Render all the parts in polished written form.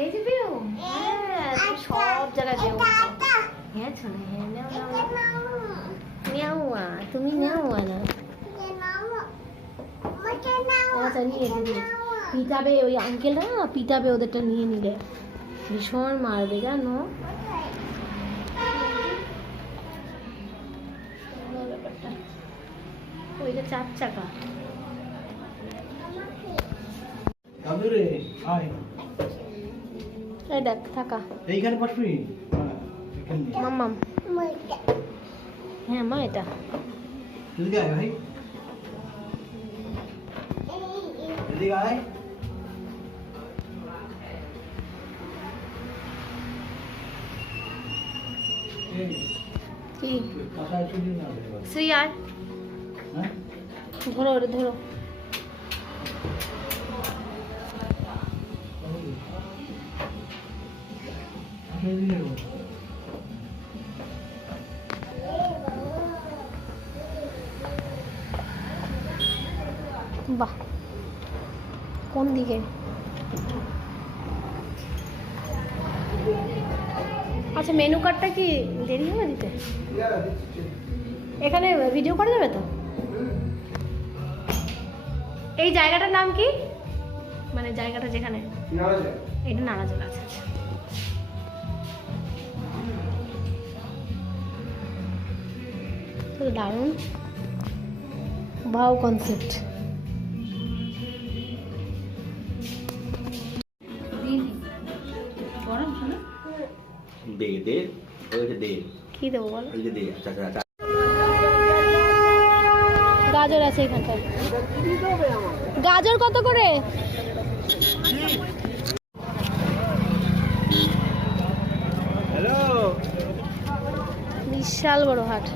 এই যে বেও, হ্যাঁ তুমি সব জায়গায় বেও। হ্যাঁ শোনো, হ্যাঁ নাও নাও নেওয়া, তুমি নেওয়া না। আচ্ছা নিয়ে দিদি পিটাবে, ওই আঙ্কেলরা না পিটাবে ওদেরটা নিয়ে নিলে, ভীষণ মারবে জানো। ব্যাপারটা ওইটা 4 চাকা। এই দেখ থাকা এইখানে বসবি মাম্মাম। হ্যাঁ মা এটা এদিকে আয় ভাই, এদিকে আয়। কি কাঁথায় চুলি না সুই আর হ্যাঁ ধরো ওটা ধরো। বাহ কোন দিকে? আচ্ছা মেনু কার্ডটা কি দেরি হবে দিতে? এখানে ভিডিও করা যাবে তো? এই জায়গাটার নাম কি, মানে জায়গাটা যেখানে? এটা নারাজল। আচ্ছা আচ্ছা দারুণ ভাও কনসেপ্ট। দে দে ওইটা দে, কি দেবো বলো? ওইটা দে। আচ্ছা আচ্ছা গাজর আছে এখানটায়। গাজর কত করে? হ্যালো, বিশাল বড় হাট।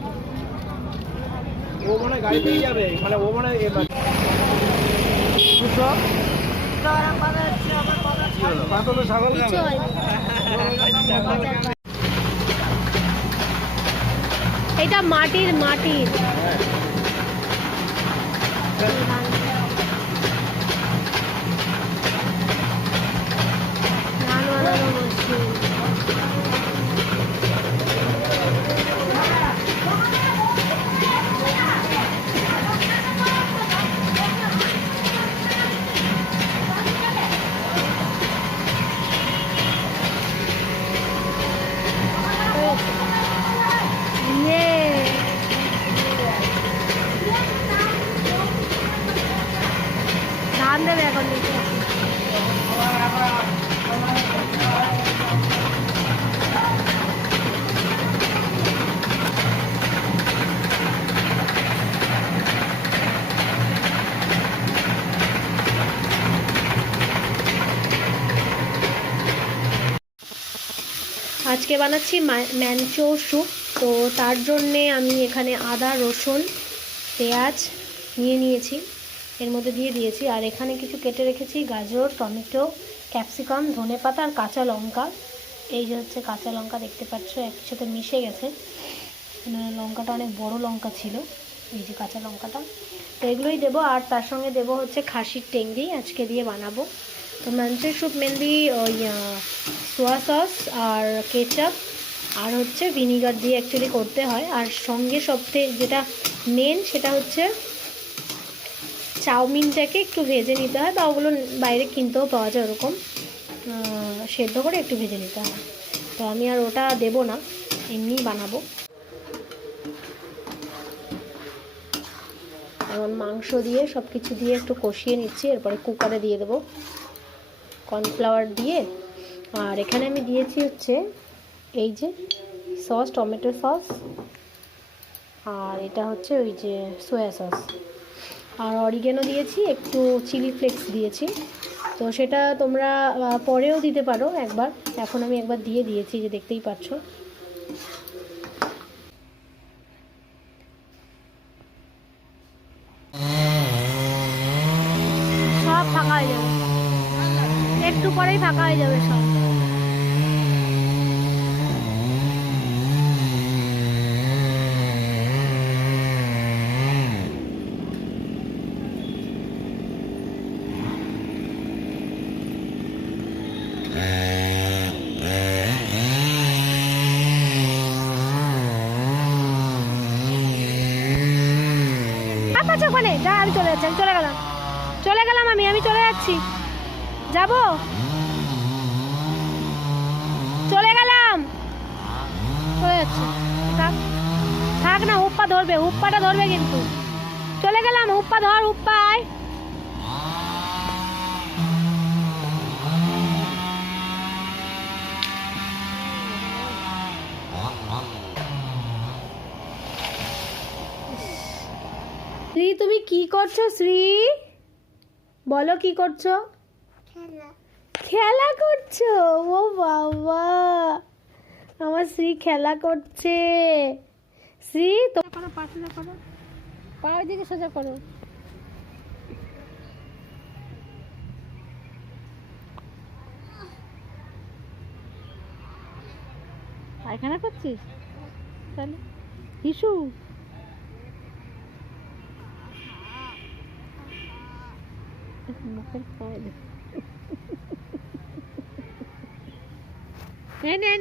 ও মনে গাড়ি পেয়ে যাবে, মানে ও মনে ছাগল কিছু হয়নি। এটা মাটির মাটির ধান বানানো মেশিন। ধান দেবে এখন দেখি। আজকে বানাচ্ছি ম্যানচো স্যুপ। তো তার জন্যে আমি এখানে আদা রসুন পেঁয়াজ নিয়ে নিয়েছি, এর মধ্যে দিয়ে দিয়েছি। আর এখানে কিছু কেটে রেখেছি গাজর, টমেটো, ক্যাপসিকাম, ধনেপাতা আর কাঁচা লঙ্কা। এই যে হচ্ছে কাঁচা লঙ্কা, দেখতে পাচ্ছ একসাথে মিশে গেছে। লঙ্কাটা অনেক বড় লঙ্কা ছিল, এই যে কাঁচা লঙ্কাটা। তো এগুলোই দেবো। আর তার সঙ্গে দেবো হচ্ছে খাসির টেংরি, আজকে দিয়ে বানাবো। তো ম্যানচো স্যুপ মেনলি ওই সোয়া সস আর কেচাপ আর হচ্ছে ভিনিগার দিয়ে অ্যাকচুয়ালি করতে হয়। আর সঙ্গে সবথেকে যেটা মেন সেটা হচ্ছে চাউমিনটাকে একটু ভেজে নিতে হয়, বা ওগুলো বাইরে কিনতেও পাওয়া যায়, ওরকম সেদ্ধ করে একটু ভেজে নিতে হয়। তো আমি আর ওটা দেবো না, এমনিই বানাবো। এখন মাংস দিয়ে সব কিছু দিয়ে একটু কষিয়ে নিচ্ছি, এরপরে কুকারে দিয়ে দেবো কর্নফ্লাওয়ার দিয়ে। আর এখানে আমি দিয়েছি হচ্ছে এই যে সস, টমেটো সস, আর এটা হচ্ছে ওই যে সয়া সস, আর অরিগেনো দিয়েছি, একটু চিলি ফ্লেক্স দিয়েছি। তো সেটা তোমরা পরেও দিতে পারো একবার, এখন আমি একবার দিয়ে দিয়েছি, যে দেখতেই পাচ্ছ। সব ফাঁকা হয়ে যাবে, একটু পরেই ফাঁকা হয়ে যাবে সব। যা, আমি চলে যাচ্ছি, আমি চলে গেলাম, আমি চলে যাচ্ছি, যাবো, চলে গেলাম, চলে যাচ্ছি, থাক থাক না, হুপ্পা ধরবে, হুপ্পাটা ধরবে কিন্তু, চলে গেলাম, হুপ্পা ধর, হুপ্পা আয়। শ্রী তুমি কি করছো শ্রী? বলো কি করছো? খেলা করছো? ও বাবা, আমার শ্রী খেলা করছে। শ্রী তো করো, পা সোজা করো, পা ওইদিকে সোজা করো। পায়খানা করছিস? তাহলে হিসু মুখের পায়ে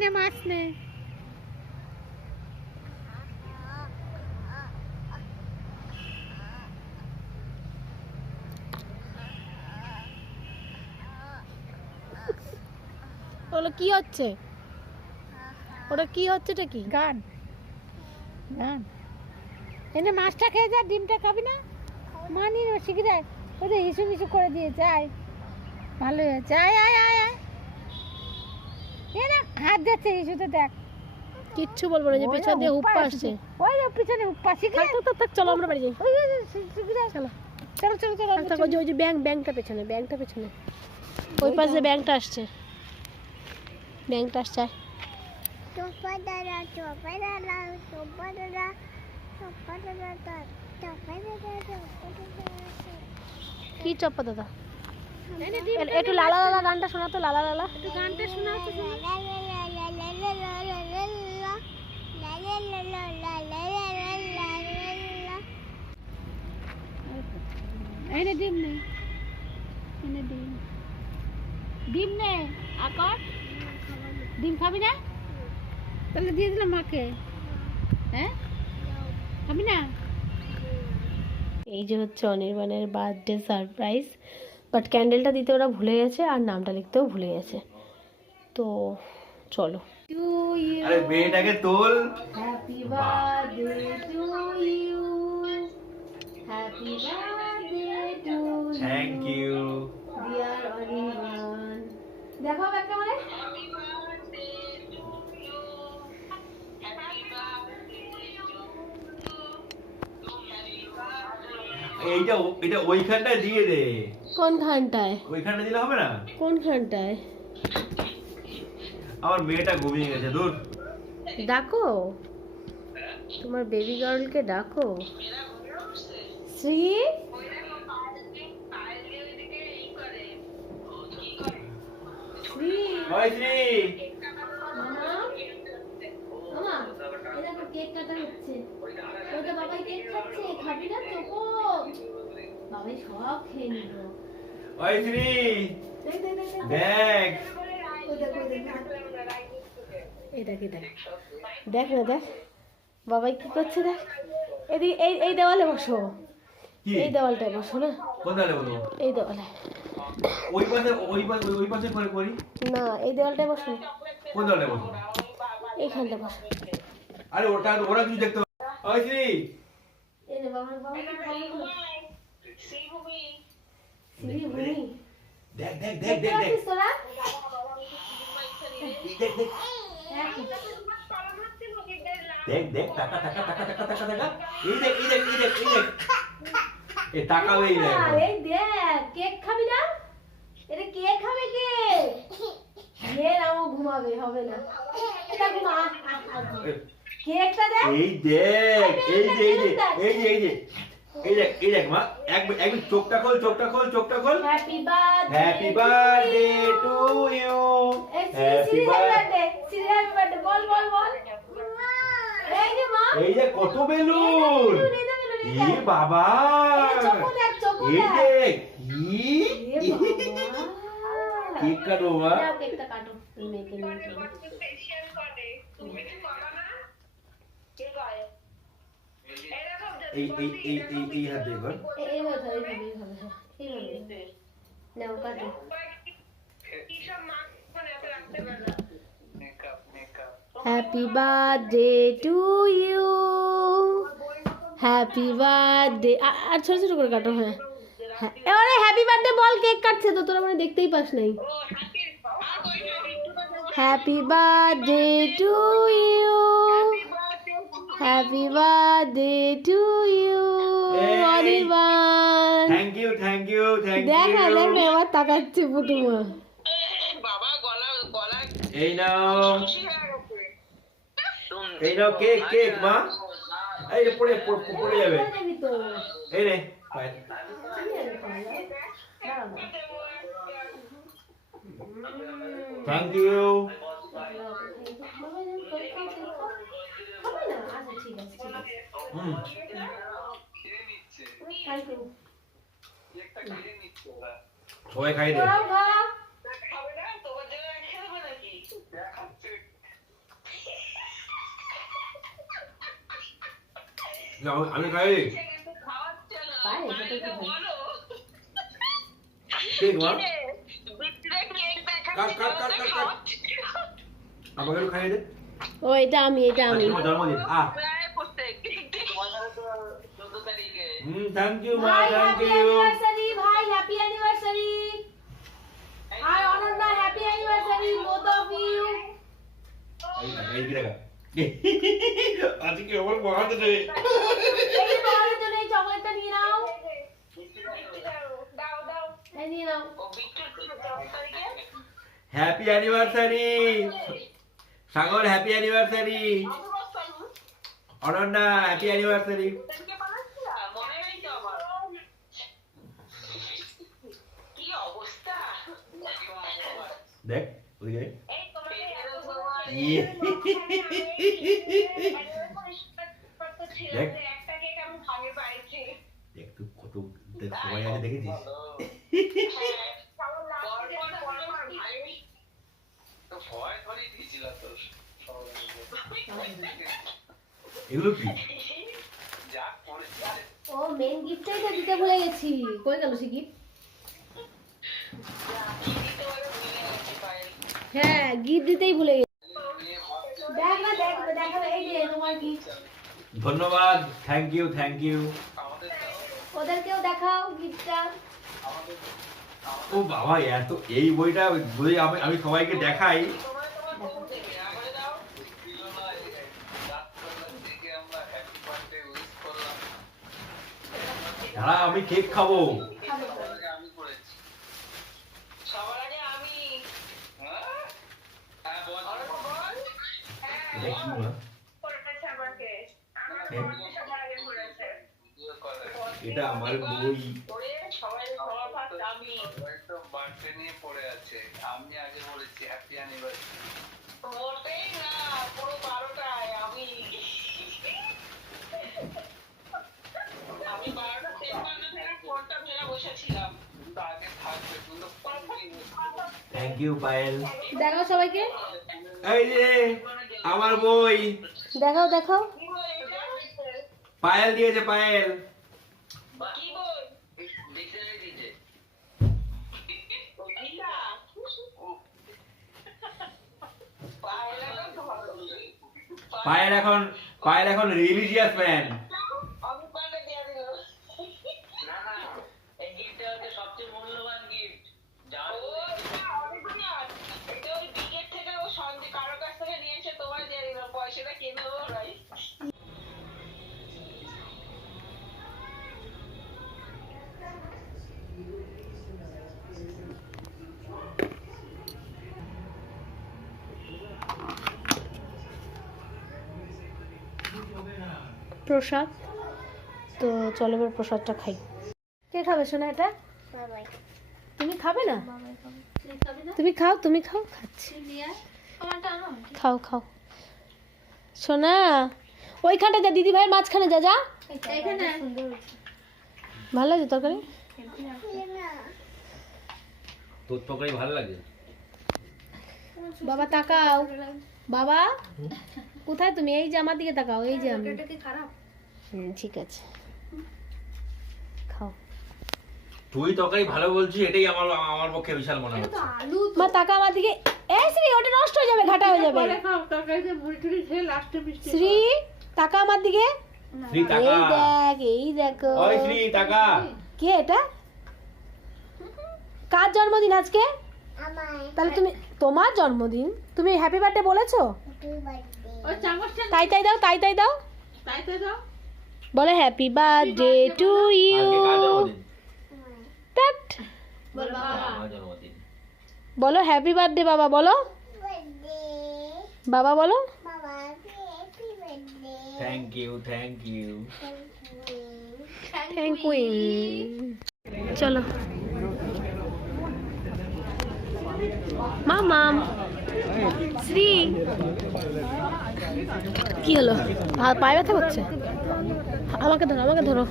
নে মাছ নে। ওগুলো কি হচ্ছে? ওটা কি হচ্ছে? এটা কি গান? গান এনে মাছটা খেয়ে যা, ডিমটা খাবি না? মানি শিখে যায়, ওদের হিসু মিশু করে দিয়েছে। আয়, ভালো হয়েছে, আয় আয় আয় আয়। এ না হাত যাচ্ছে হিসুতে, দেখ কিচ্ছু বলবো না, যে পেছন দিয়ে হুপ্পা আসছে, ওই যে পিছনে হুপ্পা শিখে। থাক চলো আমরা বাড়ি যাই, ওই শিখে যায়, চলো চলো চলো চলো। থাক ওই যে ব্যাংকটা পেছনে, ব্যাংকটা পেছনে, ওই পাশে ব্যাংকটা আসছে, ব্যাংকটা আসছে। চোপা দাদা, চোপা দাদা, চোপা দাদা, চোপা দাদা, চোপা দাদা, চোপা দাদা। কি চপ্পা দাদা? একটু লালা লালা গানটা শোনা তো, লালা লালা একটু গানটা শোনা তো। এনে ডিম নে, এনে ডিম, ডিম নে আকর, ডিম খাবি না? তাহলে দিয়ে দিলাম মাকে, হ্যাঁ খাবি না? এই যে হচ্ছে অনির্বাণের বার্থডে সারপ্রাইজ, বাট ক্যান্ডেলটা দিতে ওরা ভুলে গেছে আর নামটা লিখতেও ভুলে গেছে, তো চলো। আরে মেয়েটাকে তোল। Happy birthday to you, happy birthday to thank you. Dear Anirban. দেখো একটা মানে এটা ওইখানটায় দিয়ে দে। কোন খানটায়? ওইখানটা দিলে হবে না? কোন খানটায়? আমার মেয়েটা ঘুমিয়ে গেছে, দূর। ডাকো তোমার বেবি গার্লকে, ডাকো। শ্রী শ্রী ওই শ্রী, মামা, মামা এই দেখো কেক কাটা হচ্ছে, ওটা বাবাই কেক খাচ্ছে, খাবি না চোখো? বাবাই সব খেয়ে নিল। ওই শ্রী, দেখ দেখ দেখ দেখ। ওই দেখ, ওই দেখ, এই দেখ, এই দেখ, দেখ না দেখ বাবাই কি করছে, দেখ এদিকে, এই দেওয়ালে বসো, কি? এই দেওয়ালটায় বসো না, কোন দালে বলবো? এই দেওয়ালে, ওই পাশে করে করি না এই দেওয়ালটায় বসো, কোন দালে বলবো? এইখানটা বসো। আরে ওরা কিছু দেখতে পাবে। ওই শ্রী, এই নে বাবা, বাবা কি ভালো শ্রী ভূমি, দেখ দেখ দেখ দেখতে দেখ দেখ পাচ্ছিস তোরা? দেখ দেখ হ্যাঁ। দেখ দেখ, টাকা টাকা টাকা টাকা টাকা টাকা, এই দেখ এই দেখ এই দেখ এই দেখ, এই তাকাবে, এই দেখ। এই দেখ, কেক খাবি না? এটা কে খাবে? কে এ রামও ঘুমাবে, হবে না, এটা ঘুমা, কেকটা দেখ, এই দেখ, এই যে এই যে এই যে এই যে এই দেখ এই দেখ মা, এক চোখটা খোল, চোখটা খোল, চোখটা খোল। Happy birthday, happy birthday to you, happy birthday. Shri happy birthday বল বল বল। এই যে মা, এই যে কত বেলুন, এ বাবা, এই দেখ, কেক কাটো মা, কেকটা কাটো, মেয়েকে নিয়ে এই হাত দিয়ে কর। এইভাবে নাও কাটো। Happy birthday to you, happy birthday. আর ছোট ছোট করে কাটো। হ্যাঁ হ্যাঁ, এবারে হ্যাপি বার্থডে বল, কেক কাটছে তো, তোরা মানে দেখতেই পাস নাই। Happy birthday to you, happy birthday to you Anirban. Thank you thank you thank দেখ না দেখ না, ইউ। এবার তাকাচ্ছে পুটুমা। এই নাও, এই নাও কেক কেক মা। এই যে পড়ে পড়ে যাবে। এই নে পায়েল। Thank you. হুম সবাই খাই দে। না, আমি খাই কেক মা। কাট কাট কাট কাট কাট। আমাকে একটু খাইয়ে দে। ও এটা আমি, এটা আমি। তোমার জন্মদিন থ্যাংক ইউ মা, ভাই থ্যাংক হ্যাপি ইউ। অ্যানিভার্সারি, ভাই হ্যাপি অ্যানিভার্সারি। আর Ananya happy anniversary both of you। এই কি দেখা আজকে আমার বার্থডে। এই তোমাদের জন্য এই চকলেটটা নিয়ে নাও, এই নিয়ে নাও। Happy anniversary Sagar, happy anniversary Ananya, happy anniversary. দেখ ওদিকে দেখ দেখ তুই কত সবাই আছে দেখেছিস। এগুলো কি? ও মেন গিফটটাই তো দিতে ভুলে গেছি, কই গেল সে গিফট? হ্যাঁ গিফট দিতেই ভুলে গেছি। দেখ না দেখ, দেখাবে এই যে তোমার গিফট। ধন্যবাদ, থ্যাংক ইউ থ্যাংক ইউ। ওদেরকেও দেখাও গিফটটা। ও বাবা, এত এই বইটা বই আমি সবাইকে দেখাই। দাঁড়া আমি কেক খাবো। এটা কি মা? এটা আমার বই। Thank you Payel. দেখাও সবাইকে, এই যে আমার বই, দেখাও দেখাও। পায়েল দিয়েছে পায়েল। পায়েল এখন রিলিজিয়াস ম্যান। প্রসাদ তো চলো এবার প্রসাদটা খাই। কে খাবে শোনা এটা? বাবাই তুমি খাবে না? বাবাই খাবে। তুমি খাও, তুমি খাও। খাচ্ছি, খাও খাও সোনা। ওইখানটা যা, দিদি ভাইয়ের মাঝখানে যা, যা। ভালো লাগে তরকারি? তোর তরকারি ভালো লাগে? বাবা তাকাও, বাবা কোথায় তুমি? এই যে আমার দিকে তাকাও, এই যে আমি। ঠিক আছে। তুই তরকারি ভালো বলছিস, এটাই আমার আমার পক্ষে বিশাল মনে হচ্ছে। মা তাকা আমার দিকে। এই শ্রী, ওটা নষ্ট হয়ে যাবে, ঘাটা হয়ে যাবে। শ্রী তাকা আমার দিকে। শ্রী টাকা, এই দেখ, এই দেখো। ওই শ্রী টাকা। কে এটা? কার জন্মদিন আজকে? আমার তাহলে তুমি, তোমার জন্মদিন, তুমি হ্যাপি বার্থডে বলেছো? হ্যাপি বার্থডে তাই তাই দাও, তাই তাই দাও। বলে হ্যাপি বার্থডে টু ইউ। আজকে কার জন্মদিন? দ্যাট আমার জন্মদিন। বলো হ্যাপি বার্থডে বাবা, বলো বার্থডে বাবা, বলো। বাবা happy birthday thank you, thank you. Thank you. চলো মামাম। শ্রী, কি হলো? পায়ে ব্যথা করছে? আমাকে ধরো, আমাকে ধরো।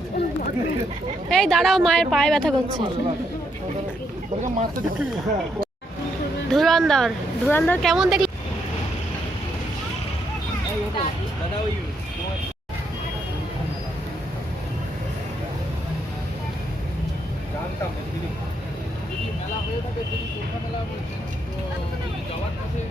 এই দাঁড়াও, মায়ের পায়ে ব্যথা করছে। ধুরন্ধর, ধুরন্ধর কেমন দেখলি? মেলা হয়ে থাকে, যদি কোথা মেলা বলছে তো যাওয়ার পথে